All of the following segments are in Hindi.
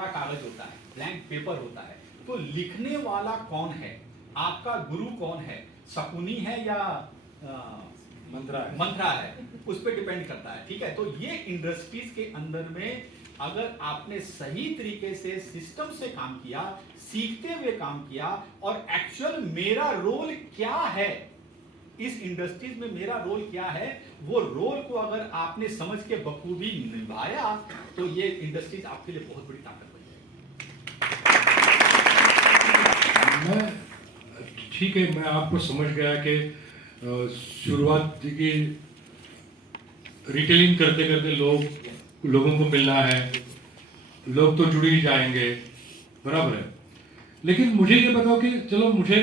कोरा कागज होता है, ब्लैंक पेपर होता है, तो लिखने वाला कौन है, आपका गुरु कौन है, शकुनी है या मंत्रा है, उस पर डिपेंड करता है। ठीक है, तो ये इंडस्ट्रीज के अंदर में अगर आपने सही तरीके से सिस्टम से काम किया, सीखते हुए काम किया, और एक्चुअल मेरा रोल क्या है इस इंडस्ट्रीज में, मेरा रोल क्या है, वो रोल को अगर आपने समझ के बखूबी निभाया तो ये इंडस्ट्रीज आपके लिए बहुत बड़ी ताकत बन जाएगी। ठीक है, मैं आपको समझ गया कि शुरुआत की रिटेलिंग करते करते लोगों को मिलना है, लोग तो जुड़ ही जाएंगे, बराबर है। लेकिन मुझे ये बताओ कि चलो मुझे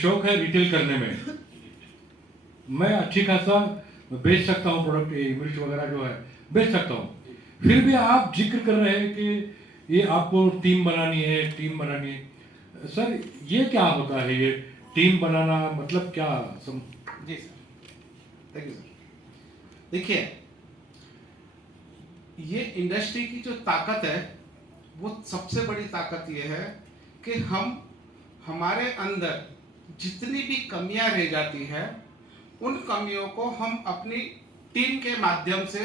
शौक है रिटेल करने में, मैं अच्छी खासा बेच सकता हूँ प्रोडक्ट, मिर्च वगैरह जो है बेच सकता हूँ, फिर भी आप जिक्र कर रहे हैं कि ये आपको टीम बनानी है। सर ये क्या होता है, ये टीम बनाना मतलब क्या? जी सर, थैंक यू सर। देखिए, ये इंडस्ट्री की जो ताकत है वो सबसे बड़ी ताकत ये है कि हमारे अंदर जितनी भी कमियां रह जाती है उन कमियों को हम अपनी टीम के माध्यम से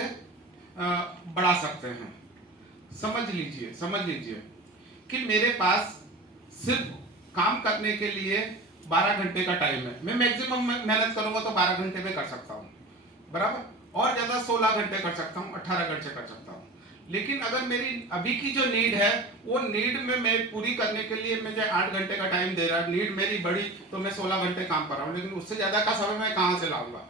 बढ़ा सकते हैं। समझ लीजिए कि मेरे पास सिर्फ काम करने के लिए 12 घंटे का टाइम है, मैं मैक्सिमम मेहनत करूंगा तो 12 घंटे में कर सकता हूँ, बराबर, और ज़्यादा 16 घंटे कर सकता हूँ, 18 घंटे कर सकता हूँ। लेकिन अगर मेरी अभी की जो नीड है वो नीड में मैं पूरी करने के लिए मुझे 8 घंटे का टाइम दे रहा है, नीड मेरी बढ़ी तो मैं 16 घंटे काम कर रहा हूँ, लेकिन उससे ज़्यादा का समय मैं कहाँ से लाऊंगा?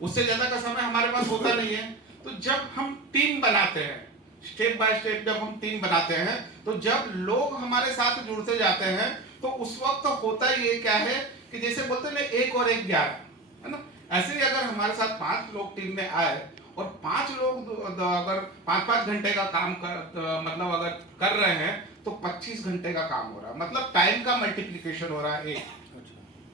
उससे ज़्यादा का समय हमारे पास होता नहीं है। तो जब हम टीम बनाते हैं, स्टेप बाय स्टेप जब हम टीम बनाते हैं, तो जब लोग हमारे साथ जुड़ते जाते हैं तो उस वक्त तो होता ये क्या है कि जैसे बोलते हैं 1 और 1 11, है ना? ऐसे ही अगर हमारे साथ 5 लोग टीम में आए और 5 लोग अगर 5-5 घंटे का काम मतलब अगर कर रहे हैं तो 25 घंटे का काम हो रहा है, मतलब टाइम का मल्टीप्लिकेशन हो रहा है। एक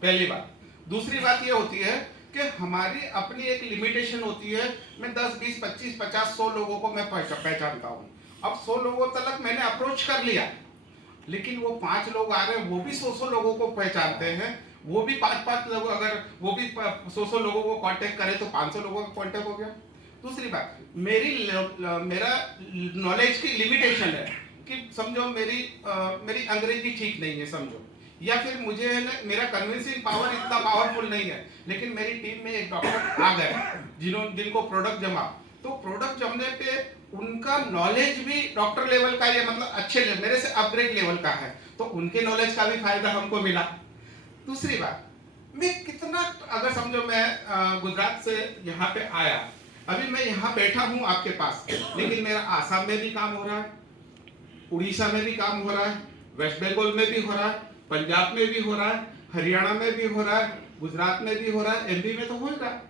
पहली बात। दूसरी बात ये होती है कि हमारी अपनी एक लिमिटेशन होती है। मैं 10, 20, 25, 50, 100 लोगों को मैं पहचानता हूँ। अब 100 लोगों तक मैंने अप्रोच कर लिया, लेकिन वो 5 लोग आ रहे हैं, वो भी 100 लोगों को पहचानते हैं, वो भी 5-5 लोग, अगर वो भी 100 लोगों को कांटेक्ट करे तो 500 लोगों का कांटेक्ट हो गया। दूसरी बात, मेरा नॉलेज की लिमिटेशन है कि समझो मेरी अंग्रेजी ठीक नहीं है, समझो, या फिर मुझे मेरा कन्विंसिंग पावर इतना पावरफुल नहीं है, लेकिन मेरी टीम में एक डॉक्टर आ गए जिनको प्रोडक्ट जमा, तो प्रोडक्ट जमने पे उनका नॉलेज भी डॉक्टर लेवल का है, मतलब अच्छे मेरे से अपग्रेड लेवल का है, तो उनके नॉलेज का भी फायदा हमको मिला। दूसरी बात, मैं कितना, अगर समझो मैं गुजरात से यहाँ पे आया, अभी मैं यहाँ बैठा हूँ आपके पास, लेकिन मेरा आसाम में भी काम हो रहा है, उड़ीसा में भी काम हो रहा है, वेस्ट बंगाल में भी हो रहा है, पंजाब में भी हो रहा है, हरियाणा में भी हो रहा है, गुजरात में भी हो रहा है, एमपी में तो हो रहा है।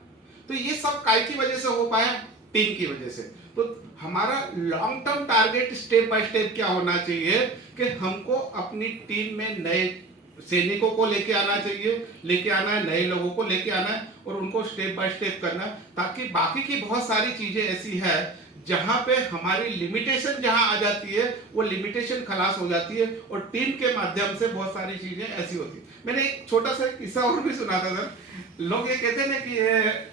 तो ये सब काय की वजह से हो पाया? टीम की वजह से। तो हमारा long term target step by step क्या होना चाहिए कि हमको अपनी टीम में नए सैनिकों को लेके आना चाहिए, लेके आना है, नए लोगों को लेके आना है और उनको स्टेप बाय स्टेप करना है, ताकि बाकी की बहुत सारी चीजें ऐसी है जहां पे हमारी लिमिटेशन जहां आ जाती है वो लिमिटेशन खलास हो जाती है और टीम के माध्यम से बहुत सारी चीजें ऐसी होती है। मैंने एक छोटा सा किस्सा और भी सुना था सर। लोग ये कहते हैं कि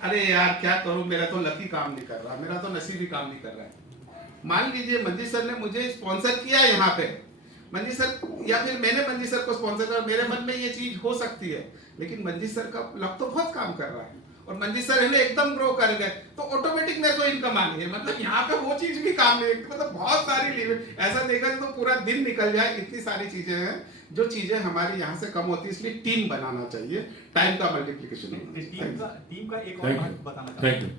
अरे यार क्या करूं, मेरा तो लकी काम नहीं कर रहा, मेरा तो नसीबी काम नहीं कर रहा है। मान लीजिए मंजी सर ने मुझे स्पॉन्सर किया यहाँ पे, मंजी सर, या फिर मैंने मंजी सर को स्पॉन्सर किया, मेरे मन में ये चीज हो सकती है, लेकिन मंजी सर का लक तो बहुत काम कर रहा है और मंजी सर है एकदम ग्रो कर गए, तो ऑटोमेटिक मेरे को इनकम आनी है। मतलब यहाँ पे वो चीज भी काम नहीं, मतलब बहुत सारी लिमिट, ऐसा देखा जाए तो पूरा दिन निकल जाए, इतनी सारी चीजें हैं जो चीजें हमारी यहाँ से कम होती है। इसलिए टीम बनाना चाहिए, टाइम का मल्टीप्लिकेशन। टीम का एक और महत्व बताना चाहता हूँ।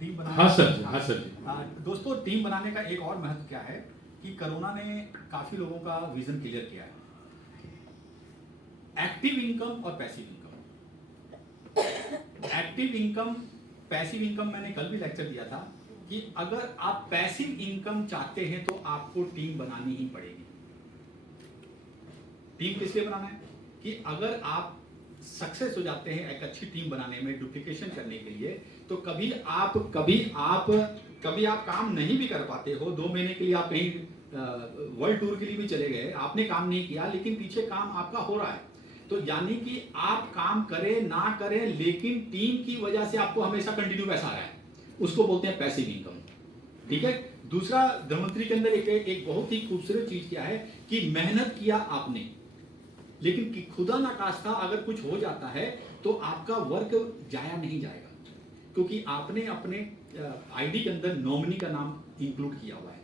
टीम बनाना, हाँ सर जी। दोस्तों, टीम बनाने का एक और महत्व क्या है कि कोरोना ने काफी लोगों का विजन क्लियर किया है। एक्टिव इनकम और passive income. Active income, passive income, मैंने कल भी लेक्चर दिया था कि अगर आप पैसिव इनकम चाहते हैं तो आपको टीम बनानी ही पड़ेगी। टीम किस लिए बनाना है कि अगर आप सक्सेस हो जाते हैं एक अच्छी टीम बनाने में, डुप्लीकेशन करने के लिए, तो कभी आप काम नहीं भी कर पाते हो, 2 महीने के लिए आप कहीं वर्ल्ड टूर के लिए भी चले गए, आपने काम नहीं किया लेकिन पीछे काम आपका हो रहा है। तो यानी कि आप काम करें ना करें लेकिन टीम की वजह से आपको हमेशा कंटिन्यू पैसा आ रहा है, उसको बोलते हैं पैसिव इनकम। ठीक है। दूसरा, धनवंतरी के अंदर एक बहुत ही खूबसूरत चीज क्या है कि मेहनत किया आपने, लेकिन कि खुदा ना खास्ता अगर कुछ हो जाता है तो आपका वर्क जाया नहीं जाएगा, क्योंकि आपने अपने आईडी के अंदर नॉमिनी का नाम इंक्लूड किया हुआ है।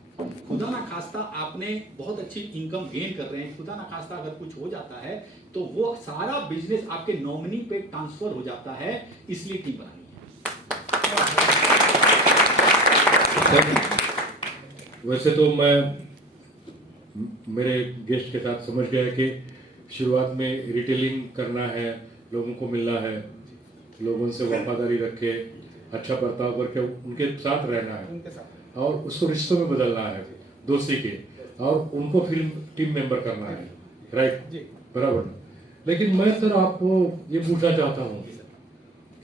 खुदा ना खास्ता आपने बहुत अच्छी इनकम गेन कर रहे हैं, खुदा ना खास्ता अगर कुछ हो जाता है तो वो सारा बिजनेस आपके नॉमिनी पे ट्रांसफर हो जाता है, इसलिए टीम बनानी है। वैसे तो मैं मेरे गेस्ट के साथ समझ गया कि शुरुआत में रिटेलिंग करना है, लोगों को मिलना है, लोगों से वफादारी रख के अच्छा बर्ताव करके उनके साथ रहना है और उसको रिश्तों में बदलना है दोस्ती के, और उनको फिर टीम मेंबर करना है, राइट, बराबर। लेकिन मैं सर आपको ये पूछना चाहता हूँ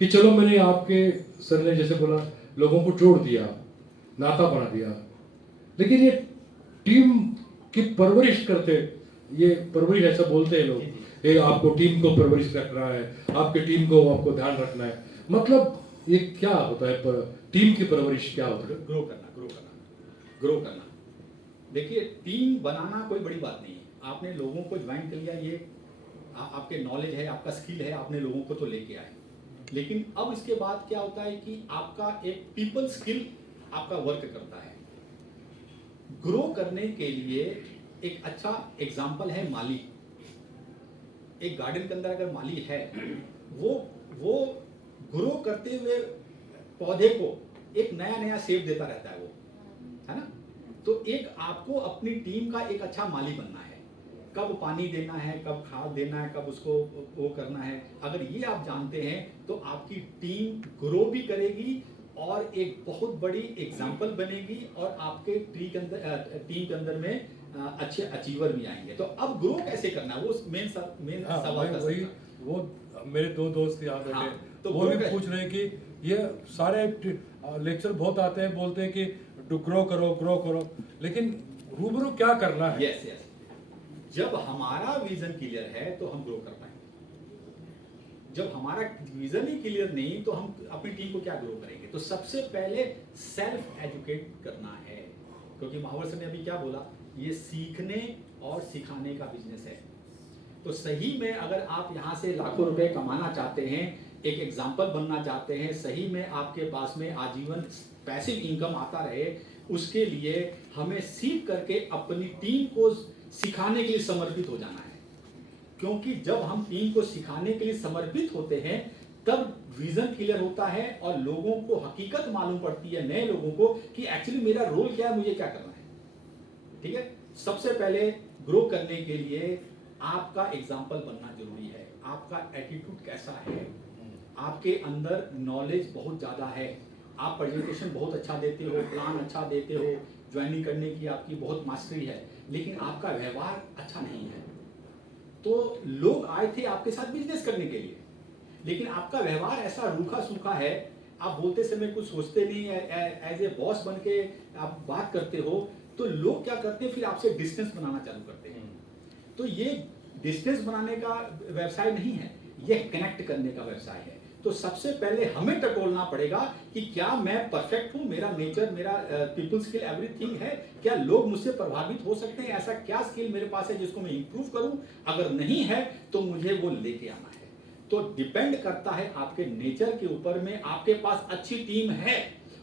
कि चलो मैंने आपके सर ने जैसे बोला लोगों को जोड़ दिया, नाता बना दिया, लेकिन ये टीम की परवरिश करते, ये परवरिश ऐसा बोलते हैं लोग, ये आपको टीम को परवरिश रखना है, आपके टीम को आपको ध्यान रखना है, मतलब ये क्या होता है टीम की परवरिश क्या होता है? ग्रो करना। देखिए, टीम बनाना कोई बड़ी बात नहीं है, आपने लोगों को ज्वाइन कर लिया, ये आपके नॉलेज है, आपका स्किल है, आपने लोगों को तो लेके आए, लेकिन अब इसके बाद क्या होता है कि आपका एक पीपल स्किल आपका वर्क करता है। ग्रो करने के लिए एक अच्छा एग्जाम्पल है माली। एक गार्डन के अंदर अगर माली है, वो ग्रो करते हुए पौधे को एक नया शेप देता रहता है, वो है ना। तो एक आपको अपनी टीम का एक अच्छा माली बनना है, कब पानी देना है, कब खाद देना है, कब उसको वो करना है। अगर ये आप जानते हैं तो आपकी टीम ग्रो भी करेगी और एक बहुत बड़ी एग्जाम्पल बनेगी और आपके टीम के अंदर में अच्छे अचीवर भी आएंगे। तो अब ग्रो कैसे करना है, वो मेन सवाल वही वो मेरे दो दोस्त यहाँ बैठे, तो वो भी पूछ रहे हैं कि ये सारे लेक्चर बहुत आते हैं, बोलते हैं कि ग्रो करो, लेकिन रूबरू क्या करना है? यस जब हमारा विजन क्लियर है तो हम ग्रो कर पाएंगे। जब हमारा विजन ही क्लियर नहीं तो हम अपनी टीम को क्या ग्रो करेंगे? तो सबसे पहले सेल्फ एजुकेट करना है, क्योंकि महावर सर ने अभी क्या बोला, ये सीखने और सिखाने का बिजनेस है। तो सही में अगर आप यहाँ से लाखों रुपए कमाना चाहते हैं, एक एग्जाम्पल बनना चाहते हैं, सही में आपके पास में आजीवन पैसिव इनकम आता रहे, उसके लिए हमें सीख करके अपनी टीम को सिखाने के लिए समर्पित हो जाना है। क्योंकि जब हम टीम को सिखाने के लिए समर्पित होते हैं तब विजन क्लियर होता है और लोगों को हकीकत मालूम पड़ती है, नए लोगों को, कि एक्चुअली मेरा रोल क्या है, मुझे क्या करना है। ठीक है। सबसे पहले ग्रो करने के लिए आपका एग्जाम्पल बनना जरूरी है। आपका एटीट्यूड कैसा है, आपके अंदर नॉलेज बहुत ज़्यादा है, आप प्रेजेंटेशन बहुत अच्छा देते हो, प्लान अच्छा देते हो, ज्वाइनिंग करने की आपकी बहुत मास्टरी है, लेकिन आपका व्यवहार अच्छा नहीं है। तो लोग आए थे आपके साथ बिजनेस करने के लिए, लेकिन आपका व्यवहार ऐसा रूखा सूखा है, आप बोलते समय कुछ सोचते नहीं, एज ए बॉस बन के आप बात करते हो, तो लोग क्या करते हैं, फिर आपसे डिस्टेंस बनाना चालू करते हैं। तो ये डिस्टेंस बनाने का व्यवसाय नहीं है, ये कनेक्ट करने का व्यवसाय है। तो सबसे पहले हमें टटोलना पड़ेगा कि क्या मैं परफेक्ट हूं, मेरा नेचर, मेरा पीपल स्किल एवरीथिंग है, क्या लोग मुझसे प्रभावित हो सकते हैं, ऐसा क्या स्किल मेरे पास है जिसको मैं इंप्रूव करूं, अगर नहीं है तो मुझे वो लेके आना है। तो डिपेंड करता है आपके नेचर के ऊपर में। आपके पास अच्छी टीम है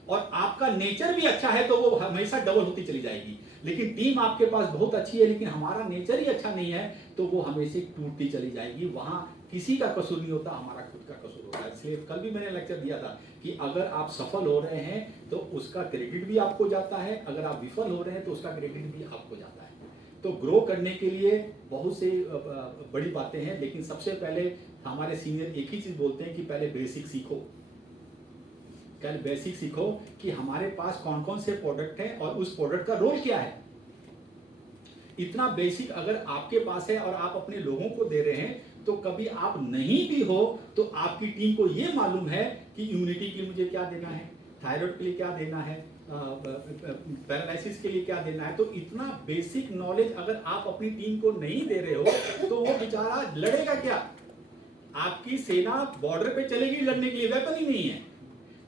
और आपका नेचर भी अच्छा है तो वो हमेशा डबल होती चली जाएगी, लेकिन टीम आपके पास बहुत अच्छी है लेकिन हमारा नेचर ही अच्छा नहीं है तो वो हमेशा टूटती चली जाएगी। वहां किसी का कसूर नहीं होता, हमारा खुद का कसूर होता है। इसलिए कल भी मैंने लेक्चर दिया था कि अगर आप सफल हो रहे हैं तो उसका क्रेडिट भी आपको जाता है, अगर आप विफल हो रहे हैं तो उसका क्रेडिट भी आपको जाता है। तो ग्रो करने के लिए बहुत से बड़ी बातें हैं, लेकिन सबसे पहले हमारे सीनियर एक ही चीज बोलते हैं कि पहले बेसिक सीखो। कल बेसिक सीखो कि हमारे पास कौन कौन से प्रोडक्ट हैं और उस प्रोडक्ट का रोल क्या है। इतना बेसिक अगर आपके पास है और आप अपने लोगों को दे रहे हैं, तो कभी आप नहीं भी हो तो आपकी टीम को ये मालूम है कि इम्यूनिटी के लिए मुझे क्या देना है, थायराइड के लिए क्या देना है, पैरालिसिस के लिए क्या देना है। तो इतना बेसिक नॉलेज अगर आप अपनी टीम को नहीं दे रहे हो तो वो बेचारा लड़ेगा क्या। आपकी सेना बॉर्डर पे चलेगी लड़ने के लिए, वेपन ही नहीं है।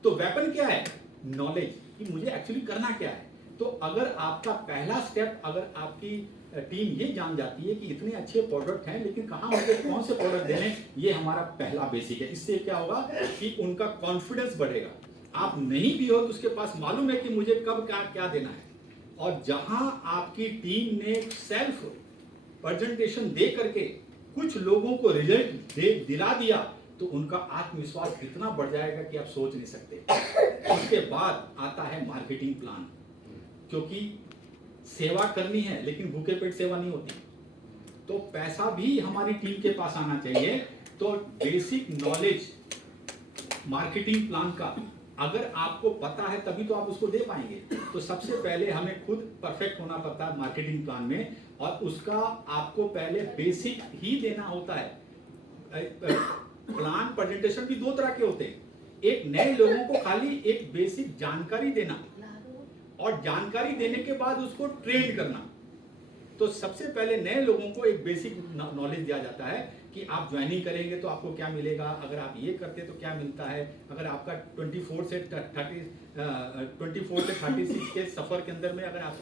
तो वेपन क्या है? नॉलेज, कि मुझे एक्चुअली करना क्या है। तो अगर आपका पहला स्टेप, अगर आपकी टीम ये जान जाती है कि इतने अच्छे प्रोडक्ट हैं लेकिन कहाँ मुझे कौन से प्रोडक्ट देने, ये हमारा पहला बेसिक है। इससे क्या होगा कि उनका कॉन्फिडेंस बढ़ेगा। आप नहीं भी हो तो उसके पास मालूम है कि मुझे कब क्या क्या देना है। और जहां आपकी टीम ने सेल्फ प्रेजेंटेशन दे करके कुछ लोगों को रिजल्ट दिला दिया तो उनका आत्मविश्वास इतना बढ़ जाएगा कि आप सोच नहीं सकते। उसके बाद आता है मार्केटिंग प्लान, क्योंकि सेवा करनी है लेकिन भूखे पेट सेवा नहीं होती। तो पैसा भी हमारी टीम के पास आना चाहिए। तो बेसिक नॉलेज मार्केटिंग प्लान का अगर आपको पता है तभी तो आप उसको दे पाएंगे। तो सबसे पहले हमें खुद परफेक्ट होना पड़ता है मार्केटिंग प्लान में, और उसका आपको पहले बेसिक ही देना होता है। प्लान प्रेजेंटेशन भी दो तरह के होते हैं। एक नए लोगों को खाली एक बेसिक जानकारी देना, और जानकारी देने के बाद उसको ट्रेन करना। तो सबसे पहले नए लोगों को एक बेसिक नॉलेज दिया जाता है कि आप ज्वाइनिंग करेंगे तो आपको क्या मिलेगा, अगर आप ये करते तो क्या मिलता है, अगर आपका 24 से 36 के सफर के अंदर में अगर आप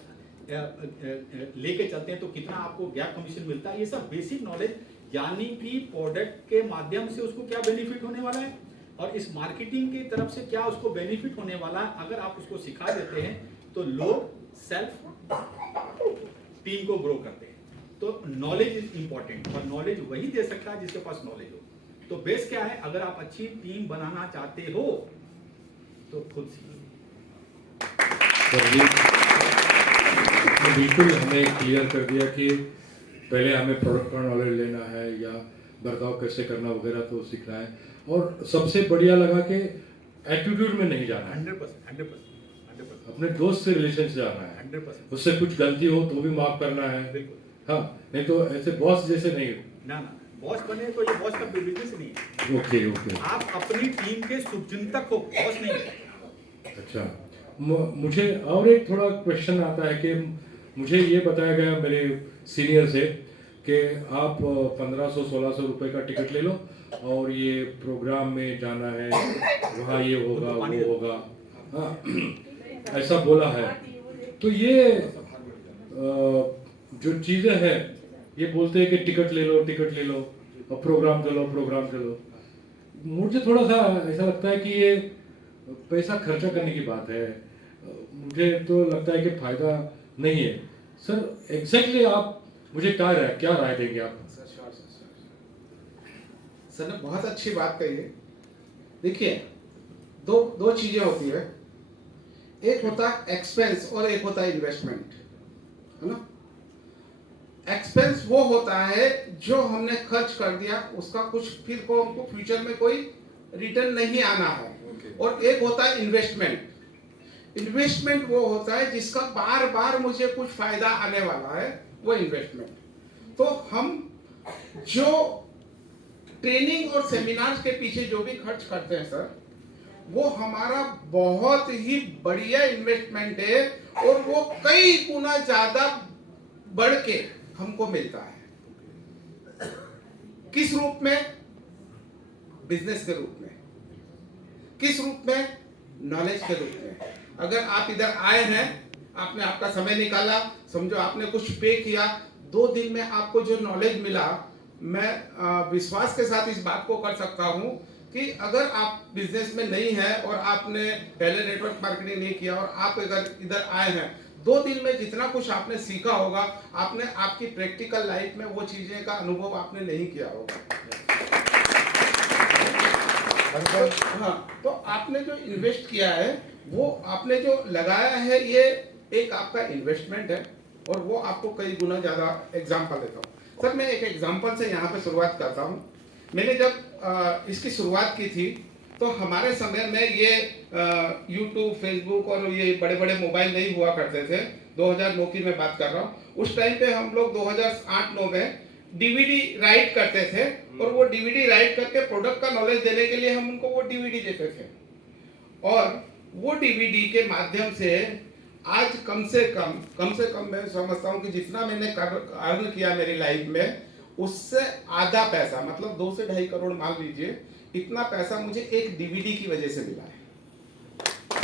लेके चलते हैं तो कितना आपको गैप कमीशन मिलता है। ये सब बेसिक नॉलेज, यानी कि प्रोडक्ट के माध्यम से उसको क्या बेनिफिट होने वाला है और इस मार्केटिंग की तरफ से क्या उसको बेनिफिट होने वाला है। अगर आप उसको सिखा देते हैं तो लोग सेल्फ टीम को ग्रो करते हैं। तो नॉलेज इज इंपॉर्टेंट, और नॉलेज वही दे सकता है जिसके पास नॉलेज हो। तो बेस क्या है, अगर आप अच्छी टीम बनाना चाहते हो तो खुद सीखो। तो बिल्कुल हमें क्लियर कर दिया कि पहले हमें प्रोडक्ट का नॉलेज लेना है या बर्ताव कैसे करना वगैरह तो सीखना है। और सबसे बढ़िया लगा कि एटीट्यूड में नहीं जाना है, 100% अपने दोस्त से रिलेशन से जाना है। 100%। उससे कुछ गलती हो तो भी माफ करना है। बिल्कुल। हाँ, नहीं तो ऐसे बॉस जैसे नहीं। ना, बॉस बने तो ये बॉस का बिजनेस नहीं है। ओके। आप अपनी टीम के शुभचिंतक हो, बॉस नहीं। अच्छा, मुझे और एक थोड़ा क्वेश्चन आता है कि मुझे ये बताया गया मेरे सीनियर से कि आप 1500-1600 रुपए का टिकट ले लो और ये प्रोग्राम में जाना है, वहाँ ये होगा वो होगा, हाँ ऐसा बोला है। तो ये जो चीज़ें हैं, ये बोलते हैं कि टिकट ले लो और प्रोग्राम चलो। मुझे थोड़ा सा ऐसा लगता है कि ये पैसा खर्चा करने की बात है। मुझे तो लगता है कि फायदा नहीं है। सर एग्जैक्टली आप मुझे क्या राय देंगे आप? सर ने बहुत अच्छी बात कही है। देखिए, दो चीजें होती है, एक होता है एक्सपेंस और एक होता है इन्वेस्टमेंट, है ना। एक्सपेंस वो होता है जो हमने खर्च कर दिया, उसका कुछ फिर को हमको फ्यूचर में कोई रिटर्न नहीं आना है। और एक होता है इन्वेस्टमेंट वो होता है जिसका बार बार मुझे कुछ फायदा आने वाला है, वो इन्वेस्टमेंट। तो हम जो ट्रेनिंग और सेमिनार्स के पीछे जो भी खर्च करते हैं सर, वो हमारा बहुत ही बढ़िया इन्वेस्टमेंट है और वो कई गुना ज्यादा बढ़ के हमको मिलता है। किस रूप में? बिजनेस के रूप में। किस रूप में? नॉलेज के रूप में। अगर आप इधर आए हैं, आपने आपका समय निकाला, समझो आपने कुछ पे किया, 2 दिन में आपको जो नॉलेज मिला, मैं विश्वास के साथ इस बात को कर सकता हूं कि अगर आप बिजनेस में नहीं है और आपने पहले नेटवर्क मार्केटिंग नहीं किया और आप अगर इधर आए हैं, 2 दिन में जितना कुछ आपने सीखा होगा, आपने आपकी प्रैक्टिकल लाइफ में वो चीजें का अनुभव आपने नहीं किया होगा। हाँ, तो आपने जो इन्वेस्ट किया है, वो आपने जो लगाया है, ये एक आपका इन्वेस्टमेंट है और वो आपको कई गुना ज्यादा। एग्जाम्पल देता हूँ सर, मैं एक एग्जाम्पल से यहाँ पे शुरुआत करता हूँ। मैंने जब इसकी शुरुआत की थी तो हमारे समय में ये यूट्यूब, फेसबुक और ये बड़े बड़े मोबाइल नहीं हुआ करते थे। 2009 की मैं बात कर रहा हूँ। उस टाइम पे हम लोग 2008-9 में डीवीडी राइट करते थे और वो डीवीडी राइट करके प्रोडक्ट का नॉलेज देने के लिए हम उनको वो डीवीडी देते थे। और वो डीवीडी के माध्यम से आज कम से कम मैं समझता हूँ कि जितना मैंने अर्न किया मेरी लाइफ में, उससे आधा पैसा, मतलब 2 से 2.5 करोड़ मान लीजिए, इतना पैसा मुझे एक डीवीडी की वजह से मिला है।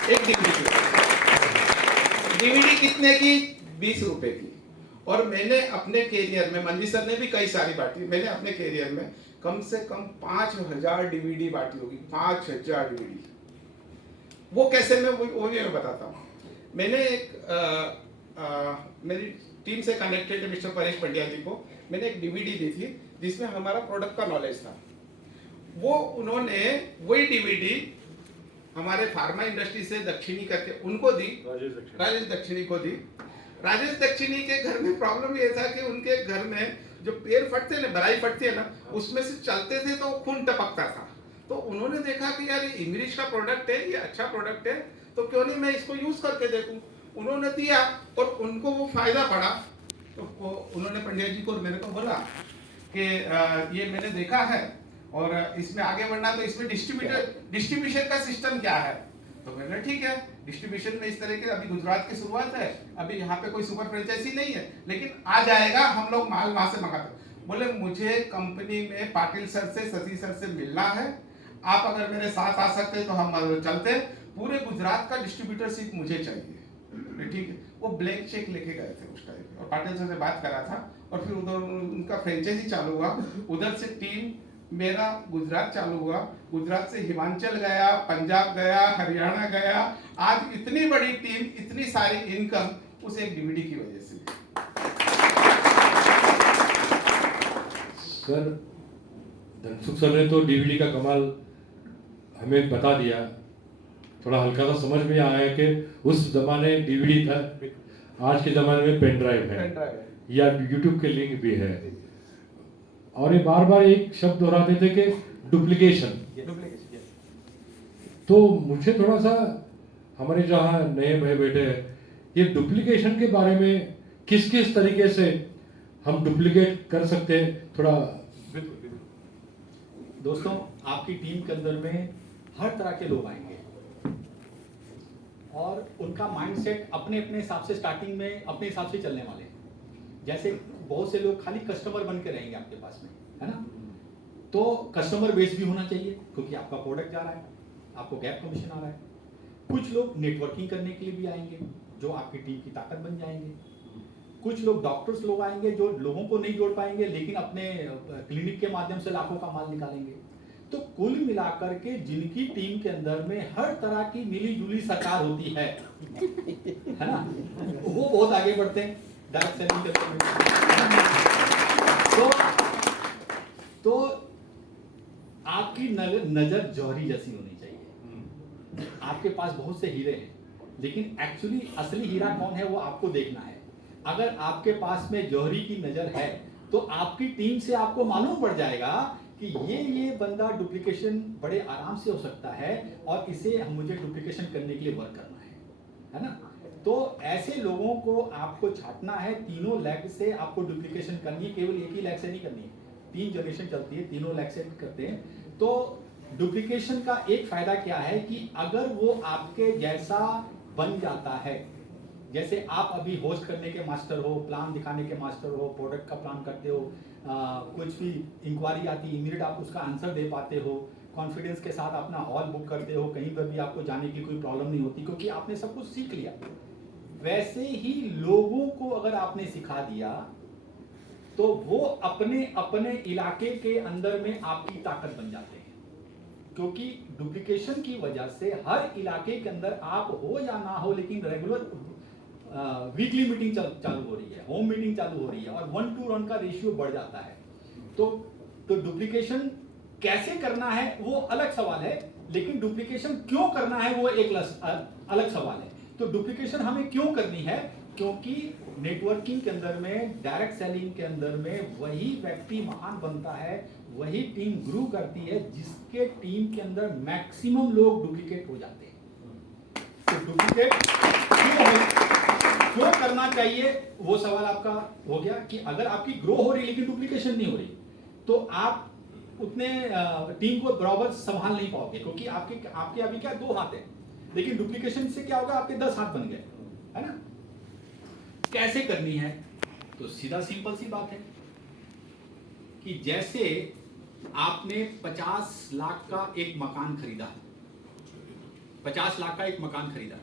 एक डीवीडी की वजह से। डीवीडी कितने की? 20 रुपए की। और मैंने अपने कैरियर में, मंजी सर ने भी कई सारी बांटी, मैंने अपने कैरियर में कम से कम 5000 डीवीडी बांटी होगी। 5000 डीवीडी। वो कैसे, मैं वो भी मैं बताता हूँ। मैंने मेरी टीम से कनेक्टेड है मिस्टर परेश पंड्या जी को, मैंने एक डीवीडी दी थी जिसमें हमारा प्रोडक्ट का नॉलेज था। वो उन्होंने वही डीवीडी हमारे फार्मा इंडस्ट्री से दक्षिणी करके उनको दी, राजेश दक्षिणी को दी। राजेश दक्षिणी के घर में प्रॉब्लम ये था कि उनके घर में जो पैर फटते ना, बराई फटती है ना, उसमें से चलते थे तो खून टपकता था। तो उन्होंने देखा कि यार ये इमरिश का प्रोडक्ट है, ये अच्छा प्रोडक्ट है, तो क्यों नहीं मैं इसको यूज करके देखूं। उन्होंने दिया और उनको वो फायदा पड़ा। तो उन्होंने पंड्या जी को मेरे को बोला कि ये मैंने देखा है और इसमें आगे बढ़ना, तो इसमें डिस्ट्रीब्यूशन का सिस्टम क्या है? तो मैंने ठीक है, डिस्ट्रीब्यूशन में इस तरह के अभी गुजरात की शुरुआत है, अभी यहाँ पे कोई सुपर फ्रेंचाइजी नहीं है, लेकिन आ जाएगा, हम लोग माल वहां से मंगाते। बोले मुझे कंपनी में पाटिल सर से, शशि सर से मिलना है, आप अगर मेरे साथ आ सकते तो हम चलते, पूरे गुजरात का डिस्ट्रीब्यूटरशिप मुझे चाहिए। ठीक है, वो ब्लैंक चेक लेके गए थे उस टाइम, और पाटिल सर से बात करा था, और फिर उधर उनका फ्रेंचाइजी चालू हुआ, उधर से टीम मेरा गुजरात चालू हुआ, गुजरात से हिमाचल गया, पंजाब गया, हरियाणा गया। आज इतनी बड़ी टीम, इतनी सारी इनकम उस एक डीवीडी की वजह से। सर, धनसुख सर ने तो डीवीडी का कमाल हमें बता दिया। थोड़ा हल्का सा समझ में आया कि उस जमाने डीवीडी था, आज के जमाने में पेन ड्राइव है या यूट्यूब के लिंक भी है। और ये बार बार एक शब्द दोहराते थे कि डुप्लीकेशन। तो मुझे थोड़ा सा, हमारे जहाँ नए भाई बैठे हैं, ये डुप्लीकेशन के बारे में किस किस तरीके से हम डुप्लीकेट कर सकते हैं, थोड़ा। दोस्तों, आपकी टीम के अंदर में हर तरह के लोग आएंगे और उनका माइंडसेट अपने अपने हिसाब से स्टार्टिंग में अपने हिसाब से चलने वाले हैं। जैसे बहुत से लोग खाली कस्टमर बन के रहेंगे आपके पास में, है ना? तो कस्टमर बेस भी होना चाहिए, क्योंकि आपका प्रोडक्ट जा रहा है, आपको गैप कमीशन आ रहा है। कुछ लोग नेटवर्किंग करने के लिए भी आएंगे, जो आपकी टीम की ताकत बन जाएंगे। कुछ लोग डॉक्टर्स लोग आएंगे, जो लोगों को नहीं जोड़ पाएंगे, लेकिन अपने क्लिनिक के माध्यम से लाखों का माल निकालेंगे। तो कुल मिलाकर के जिनकी टीम के अंदर में हर तरह की मिली जुली सरकार होती है ना, वो बहुत आगे बढ़ते हैं डायरेक्ट सेलिंग करते हैं। तो आपकी नजर जौहरी जैसी होनी चाहिए। आपके पास बहुत से हीरे हैं, लेकिन एक्चुअली असली हीरा कौन है वो आपको देखना है। अगर आपके पास में जौहरी की नजर है, तो आपकी टीम से आपको मालूम पड़ जाएगा कि ये बंदा डुप्लीकेशन बड़े आराम से हो सकता है, और इसे मुझे डुप्लीकेशन करने के लिए वर्क करना है ना? तो ऐसे लोगों को आपको छांटना है। तीनों लेग से आपको डुप्लीकेशन करनी है, केवल एक ही लेग से नहीं करनी है। 3 जनरेशन चलती है, तीनों लेग से करते हैं। तो डुप्लीकेशन का एक फायदा क्या है कि अगर वो आपके जैसा बन जाता है, जैसे आप अभी होस्ट करने के मास्टर हो, प्लान दिखाने के मास्टर हो, प्रोडक्ट का प्लान करते हो, कुछ भी इंक्वायरी आती है इमीडिएट आप उसका आंसर दे पाते हो, कॉन्फिडेंस के साथ अपना हॉल बुक करते हो, कहीं पर भी आपको जाने की कोई प्रॉब्लम नहीं होती, क्योंकि आपने सब कुछ सीख लिया। वैसे ही लोगों को अगर आपने सिखा दिया, तो वो अपने अपने इलाके के अंदर में आपकी ताकत बन जाते हैं। क्योंकि डुप्लीकेशन की वजह से हर इलाके के अंदर आप हो या ना हो, लेकिन रेगुलर वीकली मीटिंग चालू हो रही है, होम मीटिंग चालू हो रही है, और 1 to 1 का रेशियो बढ़ जाता है। तो डुप्लीकेशन कैसे करना है वो अलग सवाल है, लेकिन डुप्लीकेशन क्यों करना है वो एक अलग सवाल है। तो डुप्लीकेशन हमें क्यों करनी है? क्योंकि नेटवर्किंग के अंदर में, डायरेक्ट सेलिंग के अंदर में वही व्यक्ति महान बनता है, वही टीम ग्रो करती है जिसके टीम के अंदर मैक्सिमम लोग डुप्लीकेट हो जाते हैं। तो डुप्लीकेट क्यों करना चाहिए वो सवाल आपका हो गया कि अगर आपकी ग्रो हो रही लेकिन डुप्लीकेशन नहीं हो रही, तो आप उतने टीम को बराबर संभाल नहीं पाओगे, क्योंकि आपके अभी क्या 2 हाथ है। लेकिन डुप्लीकेशन से क्या होगा, आपके 10 हाथ बन गए, है ना। कैसे करनी है, तो सीधा सिंपल सी बात है कि जैसे आपने 50 लाख का एक मकान खरीदा, 50 लाख का एक मकान खरीदा,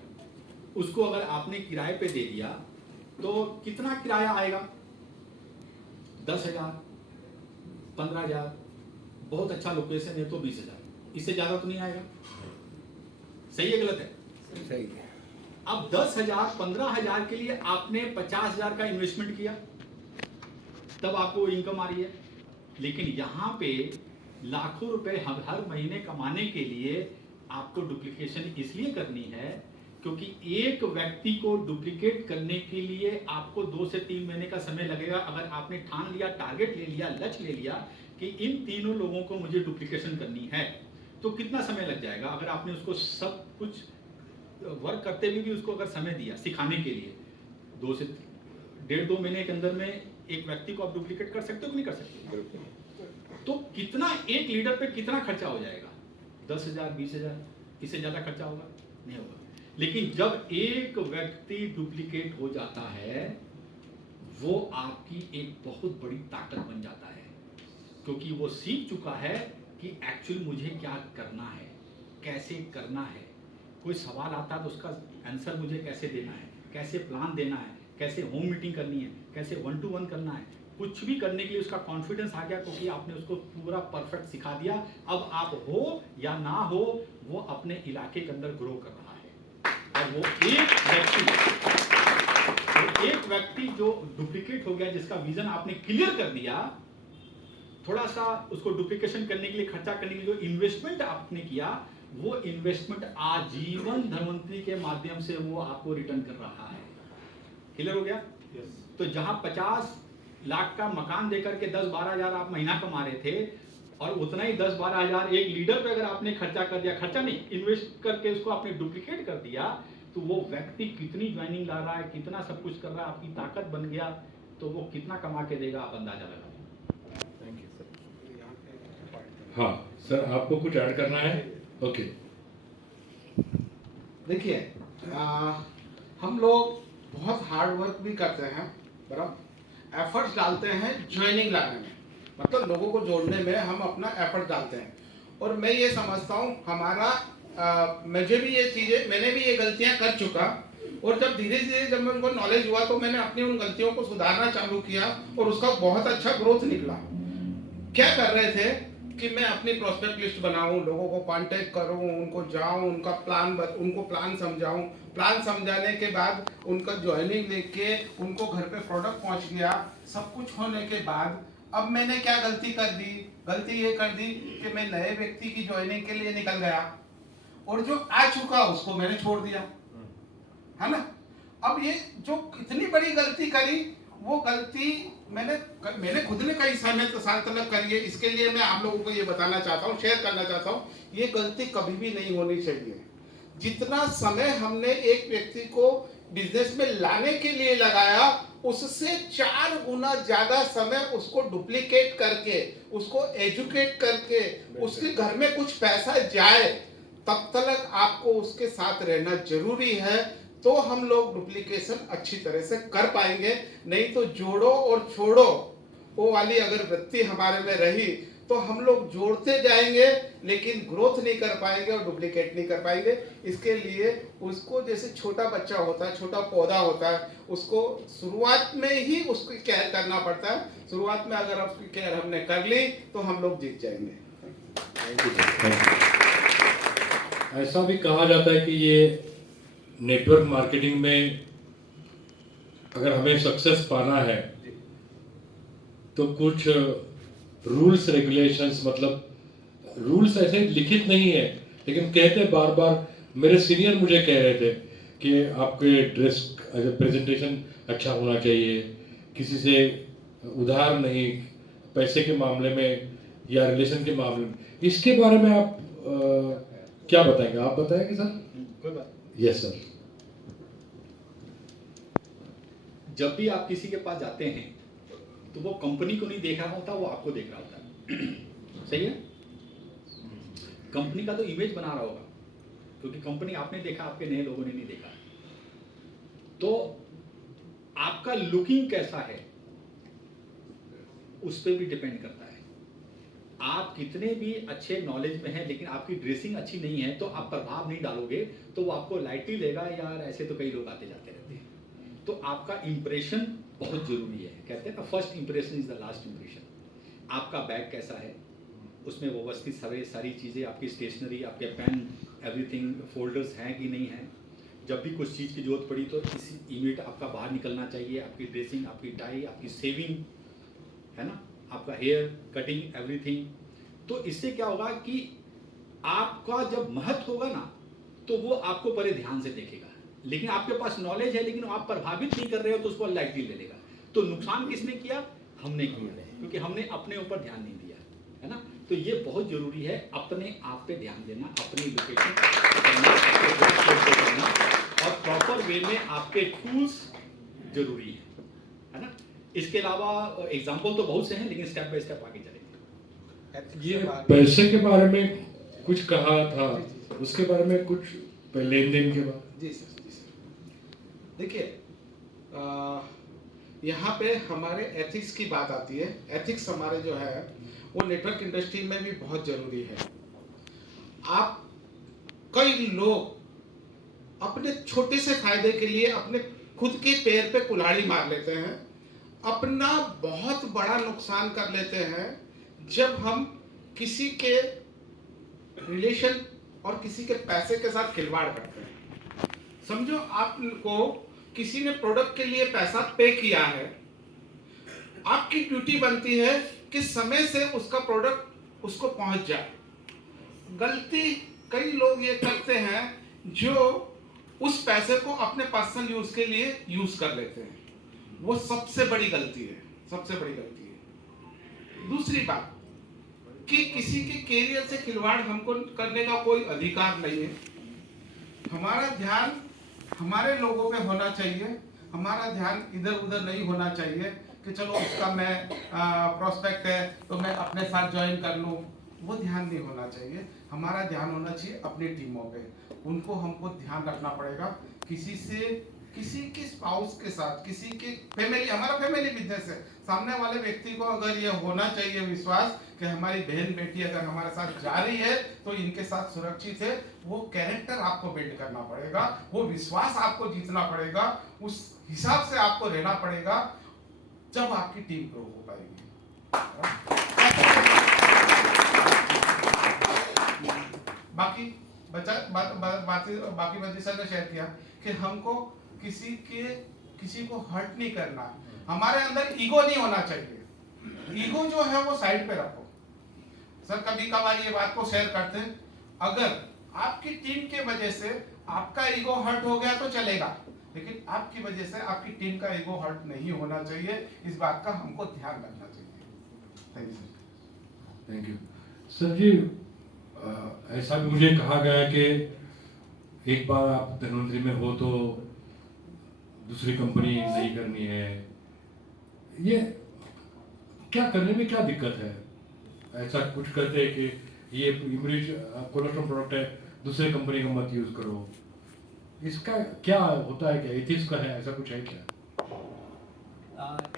उसको अगर आपने किराए पे दे दिया तो कितना किराया आएगा, 10,000, 15,000, बहुत अच्छा लोकेशन है तो 20,000, इससे ज्यादा तो नहीं आएगा। सही है गलत है? सही। अब 10,000 15,000 के लिए आपने 50,000 का इन्वेस्टमेंट किया, तब आपको इनकम आ रही है। लेकिन यहाँ पे लाखों रुपए हर महीने कमाने के लिए आपको डुप्लीकेशन इसलिए करनी है क्योंकि एक व्यक्ति को डुप्लीकेट करने के लिए आपको 2 से 3 महीने का समय लगेगा। अगर आपने ठान लिया, टारगेट ले लिया, लक्ष्य ले लिया कि इन तीनों लोगों को मुझे डुप्लीकेशन करनी है, तो कितना समय लग जाएगा। अगर आपने उसको सब कुछ वर्क करते हुए भी उसको अगर समय दिया सिखाने के लिए, 2 से 1.5-2 महीने के अंदर में एक व्यक्ति को आप डुप्लीकेट कर सकते हो कि नहीं कर सकते। तो कितना एक लीडर पे कितना खर्चा हो जाएगा, 10,000, 20,000, इससे ज्यादा खर्चा होगा नहीं होगा। लेकिन जब एक व्यक्ति डुप्लीकेट हो जाता है, वो आपकी एक बहुत बड़ी ताकत बन जाता है, क्योंकि वो सीख चुका है कि एक्चुअली मुझे क्या करना है, कैसे करना है। कोई सवाल आता है तो उसका आंसर मुझे कैसे देना है, कैसे प्लान देना है, कैसे होम मीटिंग करनी है, कैसे 1 to 1 करना है, कुछ भी करने के लिए उसका कॉन्फिडेंस आ गया क्योंकि आपने उसको पूरा परफेक्ट सिखा दिया। अब आप हो या ना हो, वो अपने इलाके के अंदर ग्रो कर रहा है। और वो एक व्यक्ति जो डुप्लीकेट हो गया, जिसका विजन आपने क्लियर कर दिया, थोड़ा सा उसको डुप्लीकेशन करने के लिए, खर्चा करने के लिए जो इन्वेस्टमेंट आपने किया, वो इन्वेस्टमेंट आजीवन धनवंतरी के माध्यम से वो आपको रिटर्न कर रहा है। क्लियर हो गया? तो जहां 50 लाख का मकान देकर के 10-12 हजार आप महीना कमा रहे थे, और उतना ही 10-12 हजार एक लीडर पे अगर आपने खर्चा कर दिया, खर्चा नहीं, इन्वेस्ट करके उसको आपने डुप्लीकेट कर दिया, तो वो व्यक्ति कितनी ज्वाइनिंग ला रहा है, कितना सब कुछ कर रहा है, आपकी ताकत बन गया, तो वो कितना कमा के देगा, आप अंदाजा लगा। Thank you sir. हाँ सर, आपको कुछ ऐड करना है? ओके। देखिए, हम लोग बहुत हार्ड वर्क भी करते हैं, बराबर एफर्ट्स डालते हैं ज्वाइनिंग लाने में, मतलब लोगों को जोड़ने में हम अपना एफर्ट डालते हैं। और मैं ये समझता हूँ हमारा मुझे भी ये चीज़ें, मैंने भी ये गलतियाँ कर चुका, और जब धीरे धीरे जब मेरे को नॉलेज हुआ तो मैंने अपनी उन गलतियों को सुधारना चालू किया और उसका बहुत अच्छा ग्रोथ निकला। क्या कर रहे थे कि मैं अपनी प्रोस्पेक्ट लिस्ट बनाऊं, लोगों को कांटेक्ट करूं, उनको जाऊं, उनका उनको प्लान समझाऊं, प्लान समझाने के बाद उनका ज्वाइनिंग लेके उनको घर पे प्रोडक्ट पहुंच गया। सब कुछ होने के बाद अब मैंने क्या गलती कर दी, गलती ये कर दी कि मैं नए व्यक्ति की ज्वाइनिंग के लिए निकल गया और जो आ चुका उसको मैंने छोड़ दिया, है ना। अब ये जो इतनी बड़ी गलती करी, वो गलती मैंने खुद ने कई साल तक करी है। इसके लिए मैं आप लोगों को ये बताना चाहता हूँ, शेयर करना चाहता हूँ, ये गलती कभी भी नहीं होनी चाहिए। जितना समय हमने एक व्यक्ति को बिजनेस में लाने के लिए लगाया, उससे 4 गुना ज्यादा समय उसको डुप्लीकेट करके, उसको एजुकेट करके, उसके घर में कुछ पैसा जाए, तब तक आपको उसके साथ रहना जरूरी है। तो हम लोग डुप्लीकेशन अच्छी तरह से कर पाएंगे। नहीं तो जोड़ो और छोड़ो वो वाली अगर वृत्ति हमारे में रही तो हम लोग जोड़ते जाएंगे लेकिन ग्रोथ नहीं कर पाएंगे और डुप्लीकेट नहीं कर पाएंगे। इसके लिए उसको जैसे छोटा बच्चा होता है, छोटा पौधा होता है, उसको शुरुआत में ही उसकी केयर करना पड़ता है। शुरुआत में अगर उसकी केयर हमने कर ली तो हम लोग जीत जाएंगे। ऐसा भी कहा जाता है कि ये नेटवर्क मार्केटिंग में अगर हमें सक्सेस पाना है तो कुछ रूल्स रेगुलेशंस, मतलब रूल्स ऐसे लिखित नहीं है लेकिन कहते बार बार, मेरे सीनियर मुझे कह रहे थे कि आपके ड्रेस प्रेजेंटेशन अच्छा होना चाहिए, किसी से उधार नहीं, पैसे के मामले में या रिलेशन के मामले में। इसके बारे में आप क्या बताएंगे? आप बताएंगे सर? कोई बात। Yes sir. जब भी आप किसी के पास जाते हैं तो वो कंपनी को नहीं देख रहा होता, वो आपको देख रहा होता है। सही है? कंपनी का तो इमेज बना रहा होगा, क्योंकि कंपनी आपने देखा, आपके नए लोगों ने नहीं देखा। तो आपका लुकिंग कैसा है उस पर भी डिपेंड करता है। आप कितने भी अच्छे नॉलेज में हैं लेकिन आपकी ड्रेसिंग अच्छी नहीं है तो आप प्रभाव नहीं डालोगे, तो वो आपको लाइटली लेगा, यार ऐसे तो कई लोग आते जाते रहते हैं। तो आपका इंप्रेशन बहुत जरूरी है। कहते हैं ना, first impression is the last impression. आपका बैग कैसा है, उसमें व्यवस्थित सारी चीज़ें, आपकी स्टेशनरी, आपके पेन, एवरीथिंग, फोल्डर्स हैं कि नहीं हैं। जब भी कुछ चीज़ की जरूरत पड़ी तो इस इमीडिएट आपका बाहर निकलना चाहिए। आपकी ड्रेसिंग, आपकी टाई, आपकी सेविंग, है ना, आपका हेयर कटिंग, एवरीथिंग। तो इससे क्या होगा कि आपका जब महत्व होगा ना तो वो आपको बड़े ध्यान से देखेगा। लेकिन आपके पास नॉलेज है लेकिन आप प्रभावित नहीं कर रहे हो तो उसको लाइटली ले लेगा। तो नुकसान किसने किया? हमने किया, क्योंकि हमने अपने ऊपर ध्यान नहीं दिया, है ना। तो ये बहुत जरूरी है अपने आप पे ध्यान देना, अपनी लोकेशन करना और प्रॉपर वे में आपके टूल्स जरूरी है ना। इसके अलावा एग्जाम्पल तो बहुत से हैं लेकिन स्टेप बाय स्टेप आगे चलेंगे। ये पैसे के बारे में कुछ कहा था, उसके बारे में कुछ लेन देन के बारे। जी सर, जी सर। देखिए, यहाँ पे हमारे एथिक्स की बात आती है। एथिक्स हमारे जो है वो नेटवर्क इंडस्ट्री में भी बहुत जरूरी है। आप कई लोग अपने छोटे से फायदे के लिए अपने खुद के पैर पे कुल्हाड़ी मार लेते हैं, अपना बहुत बड़ा नुकसान कर लेते हैं जब हम किसी के रिलेशन और किसी के पैसे के साथ खिलवाड़ करते हैं। समझो आपको किसी ने प्रोडक्ट के लिए पैसा पे किया है, आपकी ड्यूटी बनती है कि समय से उसका प्रोडक्ट उसको पहुंच जाए। गलती कई लोग ये करते हैं जो उस पैसे को अपने पर्सनल यूज के लिए यूज कर लेते हैं। वो सबसे बड़ी गलती है, सबसे बड़ी गलती है। दूसरी बात कि किसी के कैरियर से खिलवाड़ हमको करने का कोई अधिकार नहीं है। हमारा ध्यान हमारे लोगों पे होना चाहिए, हमारा ध्यान इधर उधर नहीं होना चाहिए कि चलो उसका मैं प्रोस्पेक्ट है तो मैं अपने साथ ज्वाइन कर लूँ। वो ध्यान नहीं होना चाहिए। हमारा ध्यान होना चाहिए अपनी टीमों पे। उनको हमको ध्यान रखना पड़ेगा। किसी के स्पाउस के साथ, किसी के फैमिली, हमारा फैमिली बिजनेस है। सामने वाले व्यक्ति को अगर ये होना चाहिए विश्वास कि हमारी बहन बेटी अगर हमारे साथ जा रही है तो इनके साथ सुरक्षित है, वो कैरेक्टर आपको बिल्ड करना पड़ेगा, वो विश्वास आपको जीतना पड़ेगा, उस हिसाब से आपको रहना पड़ेगा, जब आपकी टीम ग्रो हो पाएगी। बाकी बच्चे सर ने शेयर किया कि हमको किसी को हर्ट नहीं करना। हमारे अंदर ईगो नहीं होना चाहिए। ईगो जो है वो साइड पे रखो। सर कभी कभार ये बात को शेयर करते हैं, अगर आपकी टीम के वजह से आपका ईगो हर्ट हो गया तो चलेगा, लेकिन आपकी वजह से आपकी टीम का ईगो हर्ट नहीं होना चाहिए। इस बात का हमको ध्यान रखना चाहिए। Thank you sir. Thank you sir ji. ऐसा भी मुझे कहा गया है कि एक बार आप धनवंतरी में हो तो दूसरी कंपनी नहीं करनी है। ये क्या करने में क्या दिक्कत है? ऐसा कुछ करते हैं कि ये इमरीज कोलेस्ट्रॉल प्रोडक्ट है, दूसरे कंपनी का मत यूज करो। इसका क्या होता है? क्या एथिक्स का है? ऐसा कुछ है क्या?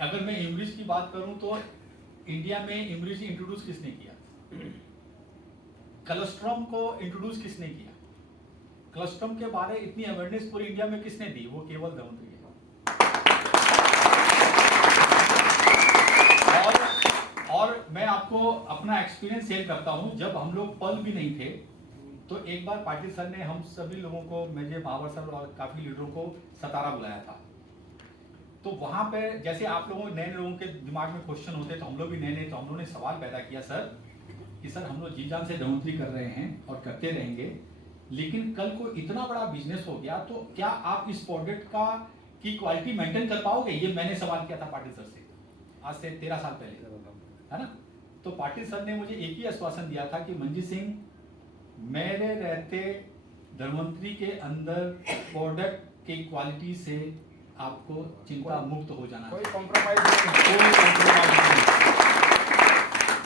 अगर मैं इमरीज की बात करूं तो इंडिया में इमरीज इंट्रोड्यूस किसने किया? कोलेस्ट्रॉम को इंट्रोड्यूस किसने किया? कोलेस्ट्रॉम के बारे में इतनी अवेयरनेस पूरी इंडिया में किसने दी? वो केवल धनवंतरी है। और मैं आपको अपना एक्सपीरियंस शेयर करता हूं। जब हम लोग पल भी नहीं थे तो एक बार पाटिल सर ने हम सभी लोगों को, मुझे महावर सर और काफी लीडरों को सतारा बुलाया था। तो वहां पे जैसे आप लोगों नए लोगों के दिमाग में क्वेश्चन होते तो हम लोग भी नए तो हम लोगों ने सवाल पैदा किया सर कि सर हम लोग जी जान से धनवंतरी कर रहे हैं और करते रहेंगे, लेकिन कल को इतना बड़ा बिजनेस हो गया तो क्या आप इस प्रोडक्ट की क्वालिटी मेंटेन कर पाओगे? ये मैंने सवाल किया था पाटिल सर से आज से 13 साल पहले, है ना। तो पाटिल सर ने मुझे एक ही आश्वासन दिया था कि मंजीत सिंह, मेरे रहते धनवंतरी के अंदर प्रोडक्ट की क्वालिटी से आपको चिंता मुक्त हो जाना, कोई कॉम्प्रोमाइज नहीं, कोई कॉम्प्रोमाइज नहीं।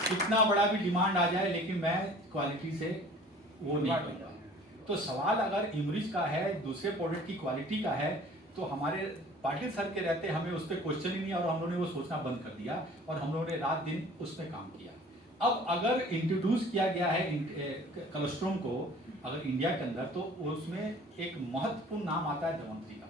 कितना बड़ा भी डिमांड आ जाए लेकिन मैं क्वालिटी से वो नहीं करूँगा। तो सवाल अगर इमरिज का है, दूसरे प्रोडक्ट की क्वालिटी का है, तो हमारे पाटिल सर के रहते हमें उस पर क्वेश्चन ही नहीं, और हम लोगों ने वो सोचना बंद कर दिया और हम लोगों ने रात दिन उसमें काम किया। अब अगर इंट्रोड्यूस किया गया है कोलोस्ट्रोम को अगर इंडिया के अंदर, तो उसमें एक महत्वपूर्ण नाम आता है धन्वंतरी का।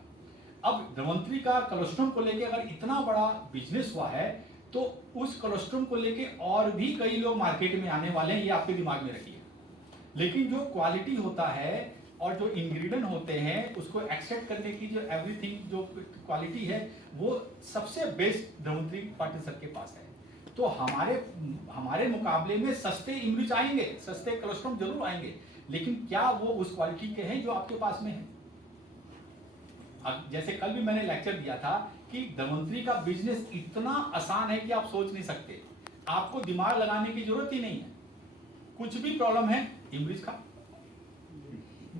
अब धन्वंतरी का कोलोस्ट्रोम को लेके अगर इतना बड़ा बिजनेस हुआ है, तो उस कोलोस्ट्रोम को लेके और भी कई लोग मार्केट में आने वाले हैं, ये आपके दिमाग में रखिए। लेकिन जो क्वालिटी होता है और जो इंग्रेडिएंट होते हैं उसको एक्सेप्ट करने की जो एवरीथिंग जो क्वालिटी है, वो सबसे बेस्ट धन्वंतरी पाटिल सर के पास है। तो हमारे मुकाबले में सस्ते इमरिज आएंगे, सस्ते कोलोस्ट्रोम जरूर आएंगे, लेकिन क्या वो उस क्वालिटी के हैं जो आपके पास में है? जैसे कल भी मैंने लेक्चर दिया था कि धन्वंतरी का बिजनेस इतना आसान है कि आप सोच नहीं सकते। आपको दिमाग लगाने की जरूरत ही नहीं है। कुछ भी प्रॉब्लम है, इमरिज खा,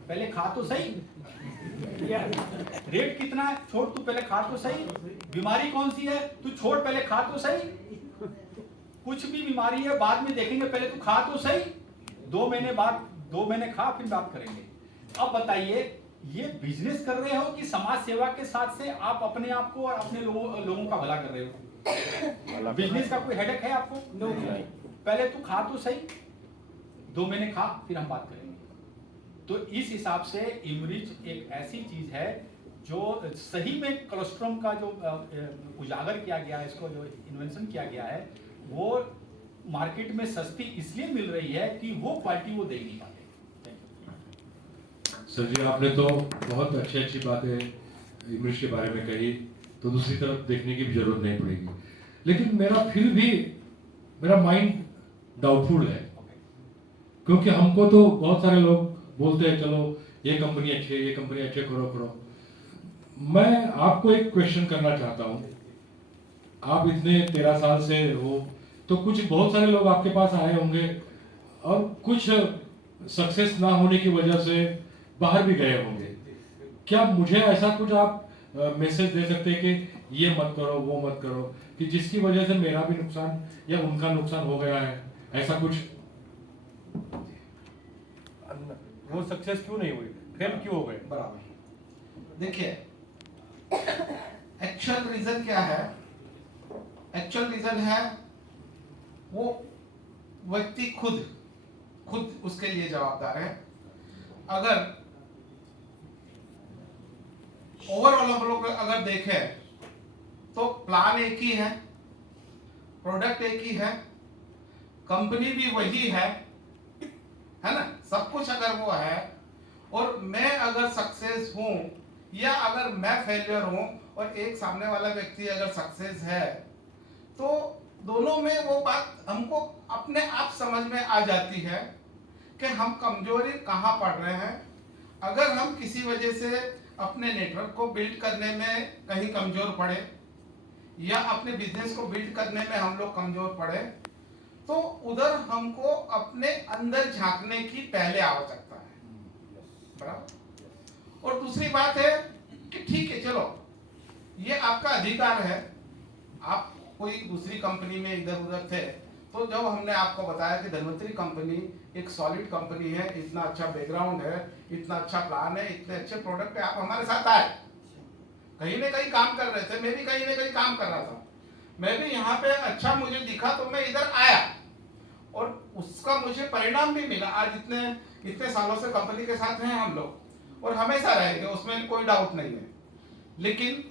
पहले खा तो सही। रेट कितना है, छोड़, तू पहले खा तो सही। बीमारी कौन सी है, तू छोड़, पहले खा तो सही। कुछ भी बीमारी है बाद में देखेंगे, पहले तू खा तो सही। 2 महीने बाद, 2 महीने खा, फिर बात करेंगे। अब बताइए, ये बिजनेस कर रहे हो कि समाज सेवा के साथ से आप अपने आप को और अपने लोगों का भला कर रहे हो? बिजनेस का कोई हेडेक है आपको? पहले तू खा तो सही, 2 महीने खा, फिर हम बात करेंगे। तो इस हिसाब से इमरिज एक ऐसी चीज है जो सही में कोलोस्ट्रोम का जो उजागर किया गया है, इसको जो इन्वेंशन किया गया है, वो मार्केट में सस्ती इसलिए मिल रही है कि वो क्वालिटी वो दे नहीं पाते। सर जी, आपने तो बहुत अच्छी बातें इमरिज के बारे में कही, तो दूसरी तरफ देखने की भी जरूरत नहीं पड़ेगी। लेकिन फिर भी मेरा माइंड डाउटफुल है, क्योंकि हमको तो बहुत सारे लोग बोलते हैं चलो ये कंपनी अच्छी है, ये कंपनी अच्छी, करो। मैं आपको एक क्वेश्चन करना चाहता हूँ। आप इतने 13 साल से हो, तो बहुत सारे लोग आपके पास आए होंगे और कुछ सक्सेस ना होने की वजह से बाहर भी गए होंगे। क्या मुझे ऐसा कुछ आप मैसेज दे सकते हैं कि ये मत करो, वो मत करो, कि जिसकी वजह से मेरा भी नुकसान या उनका नुकसान हो गया है, ऐसा कुछ? वो सक्सेस क्यों नहीं हुई, फेल क्यों हो गए? बराबर। देखिए, एक्चुअल रीजन क्या है? एक्चुअल रीजन है वो व्यक्ति खुद उसके लिए जवाबदार है। अगर ओवरऑल हम लोग अगर देखें तो प्लान एक ही है, प्रोडक्ट एक ही है, कंपनी भी वही है ना, सब कुछ अगर वो है, और मैं अगर सक्सेस हूं या अगर मैं फेलियर हूं और एक सामने वाला व्यक्ति अगर सक्सेस है, तो दोनों में वो बात हमको अपने आप समझ में आ जाती है कि हम कमजोरी कहाँ पड़ रहे हैं। अगर हम किसी वजह से अपने नेटवर्क को बिल्ड करने में कहीं कमजोर पड़े या अपने बिजनेस को बिल्ड करने में हम लोग कमजोर पड़े, तो उधर हमको अपने अंदर झांकने की पहले आवश्यकता है। बराबर। और दूसरी बात है कि ठीक है, चलो ये आपका अधिकार है, आप कोई दूसरी कंपनी में इधर उधर थे, तो जब हमने आपको बताया कि धन्वंतरी कंपनी एक सॉलिड कंपनी है, इतना अच्छा बैकग्राउंड है, इतना अच्छा प्लान है, इतने अच्छे प्रोडक्ट है, आप हमारे साथ आए, कहीं ना कहीं काम कर रहे थे, मैं भी कहीं ना कहीं काम कर रहा था, मैं भी यहाँ पे अच्छा मुझे दिखा तो मैं इधर आया और उसका मुझे परिणाम भी मिला। आज इतने सालों से कंपनी के साथ हैं हम लोग और हमेशा रहेंगे, उसमें कोई डाउट नहीं है। लेकिन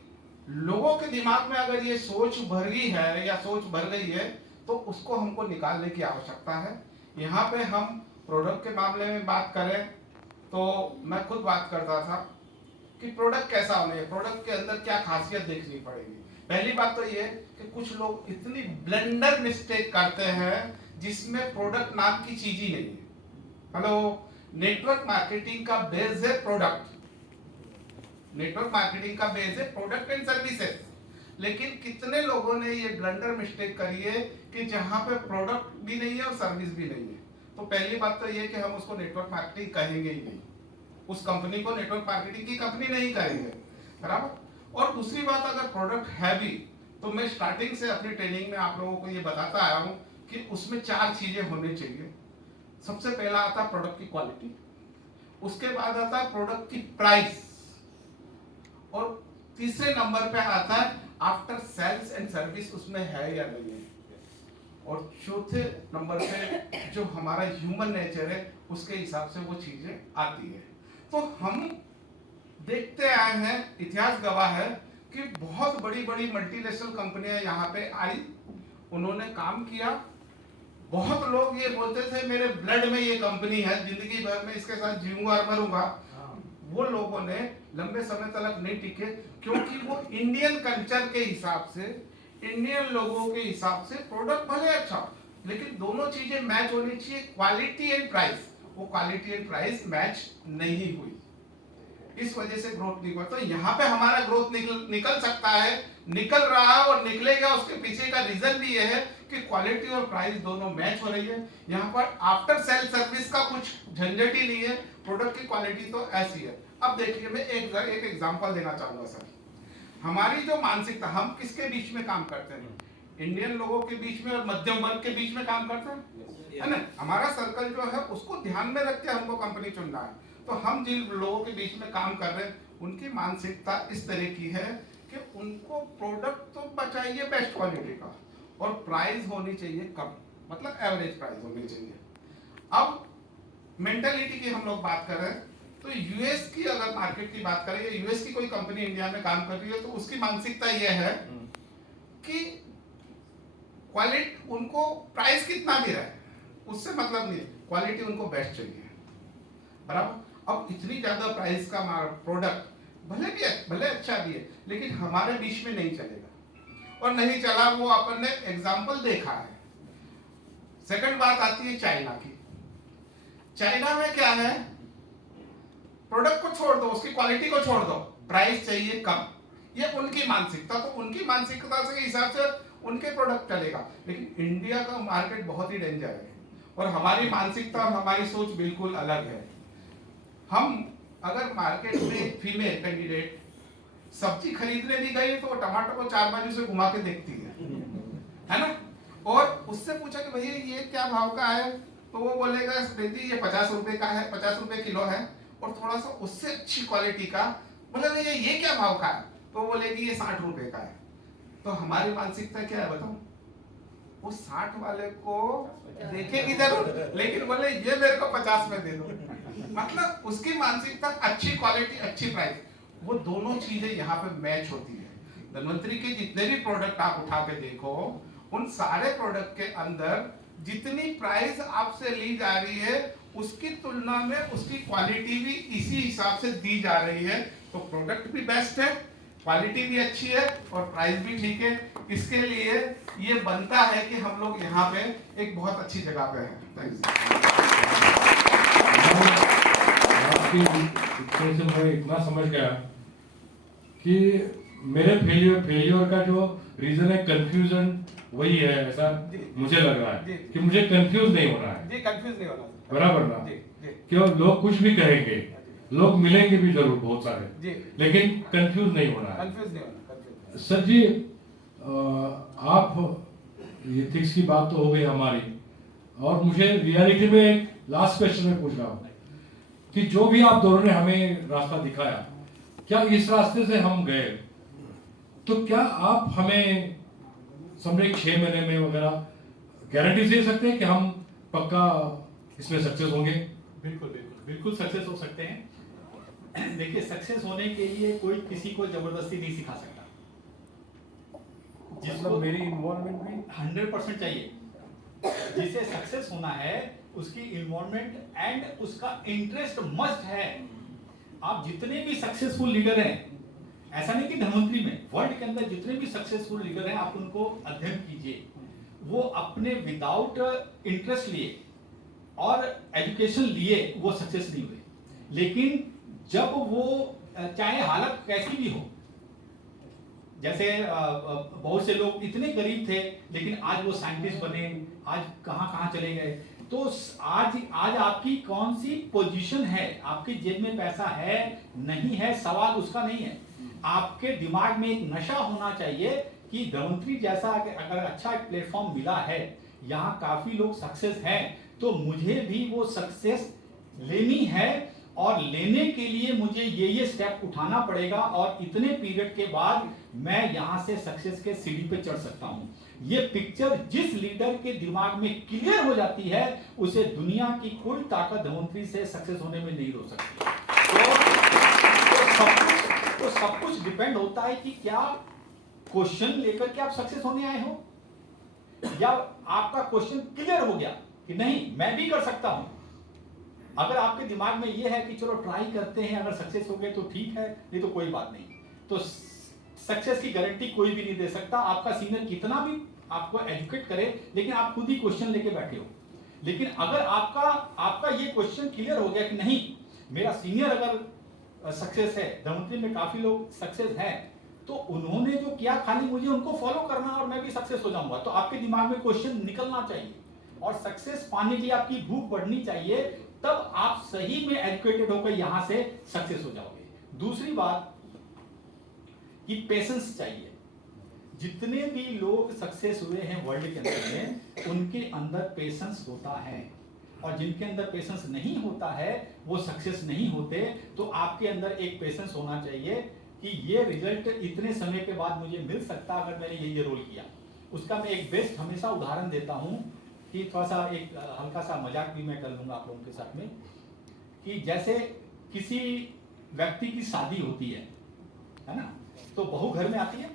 लोगों के दिमाग में अगर ये सोच भर गई है या सोच भर गई है, तो उसको हमको निकालने की आवश्यकता है। यहाँ पे हम प्रोडक्ट के मामले में बात करें तो मैं खुद बात करता था कि प्रोडक्ट कैसा होना है, प्रोडक्ट के अंदर क्या खासियत देखनी पड़ेगी। पहली बात तो ये कि कुछ लोग इतनी ब्लंडर मिस्टेक करते हैं जिसमें प्रोडक्ट नाम की चीज ही नहीं है। हेलो, नेटवर्क मार्केटिंग का बेस है प्रोडक्ट, नेटवर्क मार्केटिंग का बेस है प्रोडक्ट एंड सर्विसेज। लेकिन कितने लोगों ने ये ब्लंडर मिस्टेक करी है कि जहां पे प्रोडक्ट भी नहीं है और सर्विस भी नहीं है। तो पहली बात तो ये कि हम उसको नेटवर्क मार्केटिंग कहेंगे ही नहीं, उस कंपनी को नेटवर्क मार्केटिंग की कंपनी नहीं कहेंगे। बराबर। और दूसरी बात, अगर प्रोडक्ट है भी तो मैं स्टार्टिंग से अपनी ट्रेनिंग में आप लोगों को ये बताता आया हूँ कि उसमें 4 चीजें होनी चाहिए। सबसे पहला आता प्रोडक्ट की क्वालिटी, उसके बाद आता है प्रोडक्ट की प्राइस, और तीसरे नंबर पे आता है आफ्टर सेल्स एंड सर्विस उसमें है या नहीं है, और चौथे नंबर पे जो हमारा ह्यूमन नेचर है उसके हिसाब से वो चीजें आती है। तो हम देखते आए हैं, इतिहास गवाह है कि बहुत बड़ी बड़ी मल्टीनेशनल कंपनियां यहाँ पे आई, उन्होंने काम किया। बहुत लोग ये बोलते थे मेरे ब्लड में ये कंपनी है, जिंदगी भर में इसके साथ जीऊंगा और मरूंगा। वो लोगों ने लंबे समय तक नहीं टिके, क्योंकि वो इंडियन कल्चर के हिसाब से, इंडियन लोगों के हिसाब से प्रोडक्ट भले अच्छा, लेकिन दोनों चीजें मैच होनी चाहिए, क्वालिटी एंड प्राइस। वो क्वालिटी एंड प्राइस मैच नहीं हुई, इस वजह से ग्रोथ नहीं हुआ। तो यहाँ पे हमारा ग्रोथ निकल सकता है, निकल रहा है और निकलेगा। उसके पीछे का रीजन भी ये है कि क्वालिटी और प्राइस दोनों मैच हो रही है। यहाँ पर आफ्टर सेल सर्विस का कुछ झंझट ही नहीं है, प्रोडक्ट की क्वालिटी तो ऐसी है। अब देखिए, मैं एक एग्जांपल देना चाहूंगा सर। हमारी जो मानसिकता, हम किसके बीच में काम करते हैं? इंडियन लोगों के बीच में और मध्यम वर्ग के बीच में काम करते हैं, है ना? हमारा सर्कल जो है उसको ध्यान में रख के हमको कंपनी चुनना है। तो हम जिन लोगों के बीच में काम कर रहे हैं उनकी मानसिकता इस तरह की है कि उनको प्रोडक्ट तो चाहिए बेस्ट क्वालिटी का, और प्राइस होनी चाहिए कम, मतलब एवरेज प्राइस होनी चाहिए। अब मेंटालिटी की हम लोग बात कर रहे हैं, तो यूएस की अगर मार्केट की बात करें, यूएस की कोई कंपनी इंडिया में काम कर रही है, तो उसकी मानसिकता यह है कि क्वालिटी, उनको प्राइस कितना भी रहे उससे मतलब नहीं, क्वालिटी उनको बेस्ट चाहिए, बराबर। अब इतनी ज्यादा प्राइस का प्रोडक्ट भले अच्छा भी है, लेकिन हमारे बीच में नहीं चलेगा, और नहीं चला, वो अपन ने एग्जाम्पल देखा है। सेकंड बात आती है चाइना की। चाइना में क्या है, प्रोडक्ट को छोड़ दो, उसकी क्वालिटी को छोड़ दो, प्राइस चाहिए कम, ये उनकी मानसिकता। तो उनकी मानसिकता के हिसाब से उनके प्रोडक्ट चलेगा। लेकिन इंडिया का मार्केट बहुत ही डेंजर है, और हमारी मानसिकता और हमारी सोच बिल्कुल अलग है। हम अगर मार्केट में फीमेल कैंडिडेट सब्जी खरीदने भी गई तो वो टमाटर को 4 बाजू से घुमा के देखती है ना? और उससे पूछा कि भैया ये क्या भाव का है, तो वो बोलेगा दीदी ये 50 रुपए का है, 50 रुपए किलो है। और थोड़ा सा उससे अच्छी क्वालिटी का बोले भैया ये क्या भाव का है, तो बोलेगी ये 60 रुपए का है। तो हमारी मानसिकता क्या है बताओ? वो 60 वाले को देखेगी जरूर, लेकिन बोले ये मेरे को 50 में दे दो। मतलब उसकी मानसिकता अच्छी क्वालिटी अच्छी प्राइस, वो दोनों चीजें यहाँ पे मैच होती है। धन्वंतरी के जितने भी प्रोडक्ट आप उठा के देखो, उन सारे प्रोडक्ट के अंदर जितनी प्राइस आपसे ली जा रही है उसकी तुलना में उसकी क्वालिटी भी इसी हिसाब से दी जा रही है। तो प्रोडक्ट भी बेस्ट है, क्वालिटी भी अच्छी है और प्राइस भी ठीक है। इसके लिए ये बनता है कि हम लोग यहाँ पे एक बहुत अच्छी जगह पे हैं। आपकी से मैं इतना समझ गया कि मेरे फेलियर का जो रीजन है कंफ्यूजन वही है, ऐसा मुझे लग रहा है कि मुझे कंफ्यूज नहीं होना है। जी, कंफ्यूज नहीं होना, बराबर ना? क्यों लोग कुछ भी कहेंगे, लोग मिलेंगे भी जरूर बहुत सारे, लेकिन कंफ्यूज नहीं होना है। कंफ्यूज नहीं होना। सर जी, आप एथिक्स की बात तो हो गई हमारी, और मुझे रियलिटी में एक लास्ट क्वेश्चन में पूछ रहा हूँ कि जो भी आप दोनों ने हमें रास्ता दिखाया, क्या इस रास्ते से हम गए तो क्या आप हमें समझे 6 महीने में वगैरह गारंटी दे सकते हैं कि हम पक्का इसमें सक्सेस होंगे? बिल्कुल बिल्कुल बिल्कुल सक्सेस हो सकते हैं। देखिए, सक्सेस होने के लिए कोई किसी को जबरदस्ती नहीं सिखा सकता। मतलब मेरी इन्वॉल्वमेंट भी 100% चाहिए। जिसे सक्सेस होना है उसकी इन्वॉल्वमेंट एंड उसका इंटरेस्ट मस्ट है। आप जितने भी सक्सेसफुल लीडर हैं, ऐसा नहीं कि धन्वंतरी में, वर्ल्ड के अंदर जितने भी सक्सेसफुल लीडर हैं, आप उनको अध्ययन कीजिए। वो अपने विदाउट इंटरेस्ट लिए और एजुकेशन लिए वो सक्सेस नहीं हुए। लेकिन जब वो चाहे हालत कैसी भी हो, जैसे बहुत से लोग इतने गरीब थे लेकिन आज वो साइंटिस्ट बने, आज कहां कहां चले गए। तो आज आपकी कौन सी पोजीशन है, आपकी जेब में पैसा है नहीं है, सवाल उसका नहीं है। आपके दिमाग में एक नशा होना चाहिए कि धन्वंतरी जैसा अगर अच्छा एक प्लेटफॉर्म मिला है, यहाँ काफी लोग सक्सेस हैं, तो मुझे भी वो सक्सेस लेनी है और लेने के लिए मुझे ये स्टेप उठाना पड़ेगा और इतने पीरियड के बाद मैं यहां से सक्सेस के सीढ़ी पे चढ़ सकता हूं। ये पिक्चर जिस लीडर के दिमाग में क्लियर हो जाती है उसे दुनिया की कोई ताकत धनवंतरी से सक्सेस होने में नहीं रोक सकती। तो सब कुछ डिपेंड होता है कि क्या क्वेश्चन लेकर के आप सक्सेस होने आए हो, या आपका क्वेश्चन क्लियर हो गया कि नहीं मैं भी कर सकता हूं। अगर आपके दिमाग में यह है कि चलो ट्राई करते हैं, अगर सक्सेस हो गए तो ठीक है, नहीं तो कोई बात नहीं, तो सक्सेस की गारंटी कोई भी नहीं दे सकता। आपका सीनियर कितना भी आपको एजुकेट करे, लेकिन आप खुद ही क्वेश्चन लेके बैठे हो। लेकिन अगर आपका ये क्वेश्चन क्लियर हो गया कि नहीं मेरा सीनियर अगर सक्सेस है, धनवंतरी में काफी लोग सक्सेस है, तो उन्होंने जो किया खाली मुझे उनको फॉलो करना और मैं भी सक्सेस हो जाऊंगा। तो आपके दिमाग में क्वेश्चन निकलना चाहिए और सक्सेस पाने के लिए आपकी भूख बढ़नी चाहिए, तब आप सही में एजुकेटेड होकर यहां से सक्सेस हो जाओगे। दूसरी बात कि पेशेंस चाहिए। जितने भी लोग सक्सेस हुए हैं वर्ल्ड के अंदर में, उनके अंदर पेशेंस होता है, और जिनके अंदर पेशेंस नहीं होता है वो सक्सेस नहीं होते। तो आपके अंदर एक पेशेंस होना चाहिए कि ये रिजल्ट इतने समय के बाद मुझे मिल सकता अगर मैंने ये रोल किया। उसका मैं एक बेस्ट हमेशा उदाहरण देता हूं कि थोड़ा सा एक हल्का सा मजाक भी मैं कर लूंगा आप लोगों के साथ में, कि जैसे किसी व्यक्ति की शादी होती है ना, तो बहू घर में आती है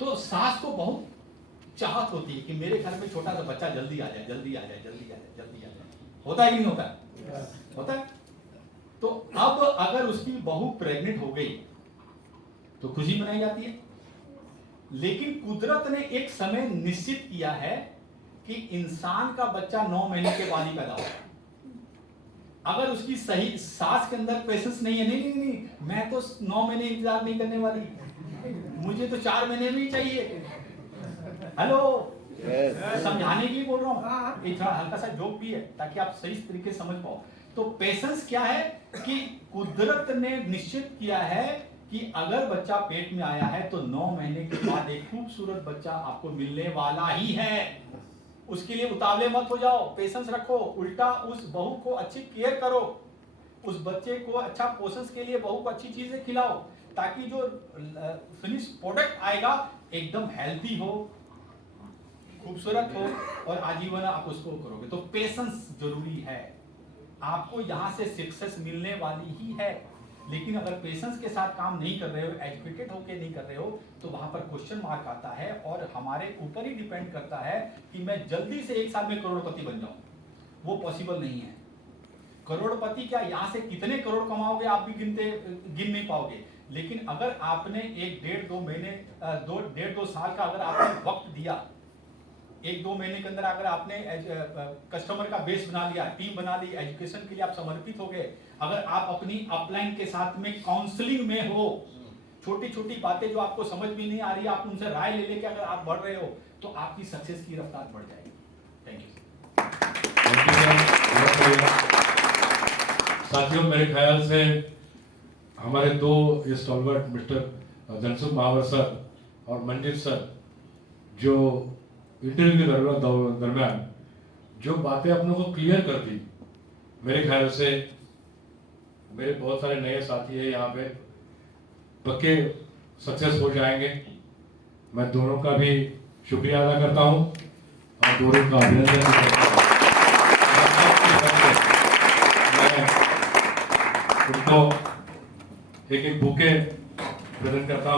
तो सास को बहुत चाहत होती है कि मेरे घर में छोटा सा बच्चा जल्दी आ जाए, जल्दी आ जाए, जल्दी आ जाए, जल्दी आ जाए। होता है कि नहीं होता? होता है। तो अब अगर उसकी बहू प्रेग्नेंट हो गई तो खुशी मनाई जाती है, लेकिन कुदरत ने एक समय निश्चित किया है कि इंसान का बच्चा 9 महीने के बाद ही पैदा होगा। अगर उसकी सही सास के अंदर पेशेंस नहीं है, नहीं मैं तो 9 महीने इंतजार नहीं करने वाली, मुझे तो 4 महीने में ही चाहिए। हेलो, समझाने के लिए बोल रहा हूँ, एक हल्का सा जोक भी है ताकि आप सही तरीके से समझ पाओ। तो पेशेंस क्या है कि कुदरत ने निश्चित किया है कि अगर बच्चा पेट में आया है तो 9 महीने के बाद एक खूबसूरत बच्चा आपको मिलने वाला ही है। उसके लिए उतावले मत हो जाओ, पेशेंस रखो, उल्टा उस बहू को अच्छी केयर करो, उस बच्चे को अच्छा पोषण के लिए बहू को अच्छी चीजें खिलाओ, ताकि जो फिनिश प्रोडक्ट आएगा एकदम हेल्थी हो, खूबसूरत हो और आजीवन आप उसको करोगे। तो पेशेंस जरूरी है। आपको यहां से सक्सेस मिलने वाली ही है, लेकिन अगर पेशेंस के साथ काम नहीं कर रहे हो, एजुकेटेड होके नहीं कर रहे हो, तो वहां पर क्वेश्चन मार्क आता है और हमारे ऊपर ही डिपेंड करता है कि मैं जल्दी से 1 साल में करोड़पति बन जाऊं। वो पॉसिबल नहीं है। करोड़पति क्या, यहां से कितने करोड़ कमाओगे आप भी गिन नहीं पाओगे। लेकिन अगर आपने 1-1.5-2 महीने 1.5-2 साल का अगर आपने वक्त दिया, 1-2 महीने के अंदर अगर आपने कस्टमर का बेस बना लिया, टीम बना ली, एजुकेशन के लिए आप समर्पित हो गए, अगर आप अपनी अपलाइन के साथ में काउंसलिंग में हो, छोटी छोटी बातें जो आपको समझ भी नहीं आ रही, आप उनसे राय ले लेके अगर आप बढ़ रहे हो, तो आपकी सक्सेस की रफ्तार बढ़ जाएगी। Thank you. साथियों, मेरे ख्याल से हमारे 2 स्टॉलवर्ट मिस्टर जनसुख महावर सर और मंजीत सर, जो इंटरव्यू के दरमियान जो बातें अपनों को क्लियर कर दी, मेरे ख्याल से मेरे बहुत सारे नए साथी हैं यहाँ पे, पक्के सक्सेस हो जाएंगे। मैं दोनों का भी शुक्रिया अदा करता हूँ और दोनों का अभिनंदन करता हूँ। मैं उनको एक बुके प्रेजेंट करता हूँ।